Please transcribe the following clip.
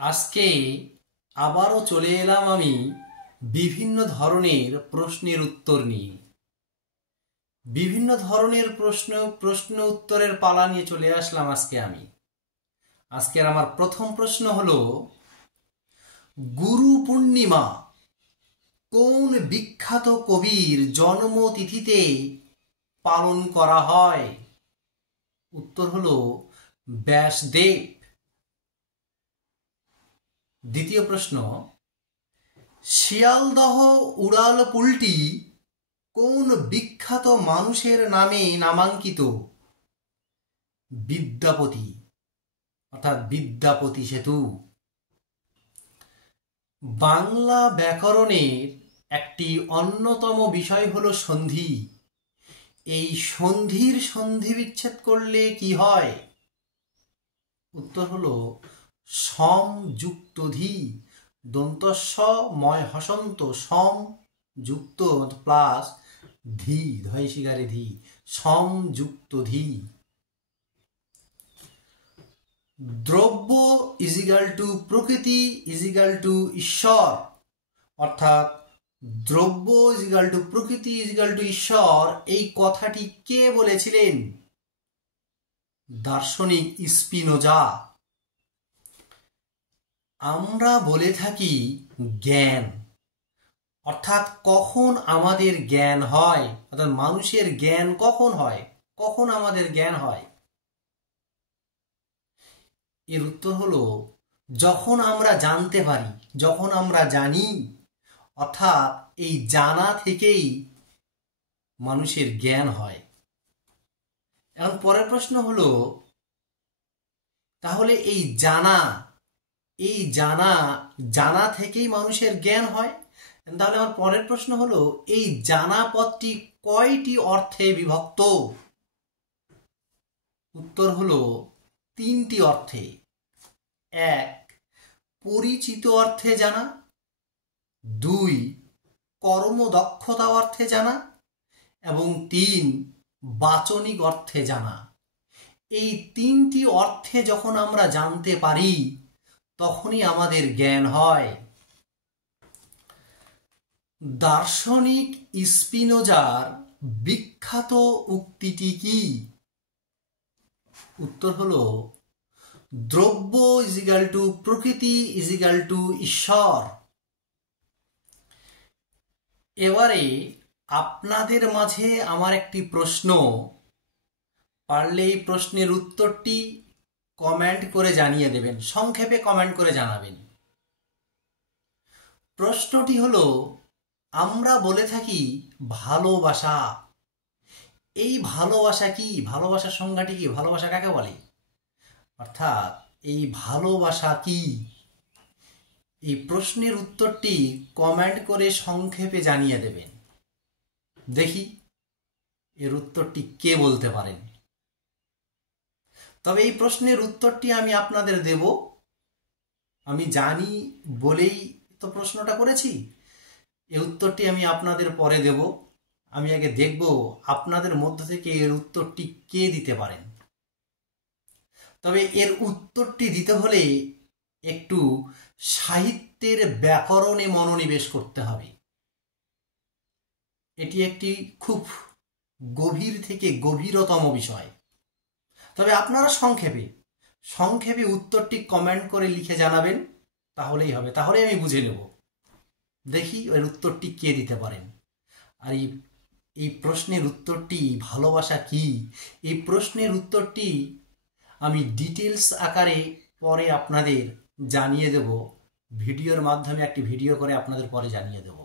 আজকে আবারও চলে এলাম আমি বিভিন্ন ধরনের প্রশ্নের উত্তর নিয়ে। বিভিন্ন ধরনের প্রশ্ন উত্তরের পালা নিয়ে চলে আসলাম আজকে আমি। আজকের আমার প্রথম প্রশ্ন হলো, গুরু পূর্ণিমা কোন বিখ্যাত কবির জন্মতিথিতে পালন করা হয়? উত্তর হলো ব্যাসদেব। দ্বিতীয় প্রশ্ন, শিয়ালদহ উড়ালপুলটি কোন বিখ্যাত মানুষের নামে নামাঙ্কিত? বিদ্যাপতি, অর্থাৎ বিদ্যাপতি সেতু। বাংলা ব্যাকরণের একটি অন্যতম বিষয় হলো সন্ধি। এই সন্ধির সন্ধি বিচ্ছেদ করলে কি হয়? উত্তর হলো সম যুক্ত ধি, দন্তস্ব ময় হসন্ত, সম যুক্ত প্লাস ধি, ধয় শিকারে ধি, সম যুক্ত ধি। দ্রব্য ইজিক্যাল টু প্রকৃতি ইজিক্যাল টু ঈশ্বর, অর্থাৎ দ্রব্য ইজিক্যাল টু প্রকৃতি ইজিক্যাল টু ঈশ্বর, এই কথাটি কে বলেছিলেন? দার্শনিক স্পিনোজা। আমরা বলে থাকি জ্ঞান, অর্থাৎ কখন আমাদের জ্ঞান হয়, অর্থাৎ মানুষের জ্ঞান কখন হয়, কখন আমাদের জ্ঞান হয়? এর উত্তর হলো যখন আমরা জানতে পারি, যখন আমরা জানি, অর্থাৎ এই জানা থেকেই মানুষের জ্ঞান হয়। এখন পরের প্রশ্ন হলো, তাহলে এই জানা থেকেই মানুষের জ্ঞান হয়। তাহলে আমার পরের প্রশ্ন হলো, এই জানা পদটি কয়টি অর্থে বিভক্ত? উত্তর হলো তিনটি অর্থে। এক, পরিচিত অর্থে জানা। দুই, কর্মদক্ষতা অর্থে জানা। এবং তিন, বাচনিক অর্থে জানা। এই তিনটি অর্থে যখন আমরা জানতে পারি তখনই আমাদের জ্ঞান হয়। দার্শনিক স্পিনোজার বিখ্যাত উক্তিটি কি? উত্তর হলো দ্রব্য ইজিক্যাল টু প্রকৃতি ইজিক্যাল টু ঈশ্বর। এবারে আপনাদের মাঝে আমার একটি প্রশ্ন, পারলে এই প্রশ্নের উত্তরটি কমেন্ট করে জানিয়ে দেবেন, সংক্ষেপে কমেন্ট করে জানাবেন। প্রশ্নটি হলো, আমরা বলে থাকি ভালোবাসা। এই ভালোবাসা কি? ভালোবাসার সংজ্ঞাটি কি? ভালোবাসা কাকে বলে? অর্থাৎ এই ভালোবাসা কি? এই প্রশ্নের উত্তরটি কমেন্ট করে সংক্ষেপে জানিয়ে দেবেন। দেখি এর উত্তরটি কে বলতে পারেন। তবে এই প্রশ্নের উত্তরটি আমি আপনাদের দেব, আমি জানি বলেই তো প্রশ্নটা করেছি। এই উত্তরটি আমি আপনাদের পরে দেব। আমি আগে দেখব আপনাদের মধ্য থেকে এর উত্তরটি কে দিতে পারেন। তবে এর উত্তরটি দিতে হলে একটু সাহিত্যের ব্যাকরণে মনোনিবেশ করতে হবে। এটি একটি খুব গভীর থেকে গভীরতম বিষয়। তবে আপনারা সংক্ষেপে উত্তরটি কমেন্ট করে লিখে জানাবেন, তাহলেই হবে, তাহলেই আমি বুঝে নেব। দেখি এর উত্তরটি কে দিতে পারেন। আর এই প্রশ্নের উত্তরটি ভালোবাসা কি, এই প্রশ্নের উত্তরটি আমি ডিটেলস আকারে পরে আপনাদের জানিয়ে দেব, ভিডিওর মাধ্যমে একটি ভিডিও করে আপনাদের পরে জানিয়ে দেব।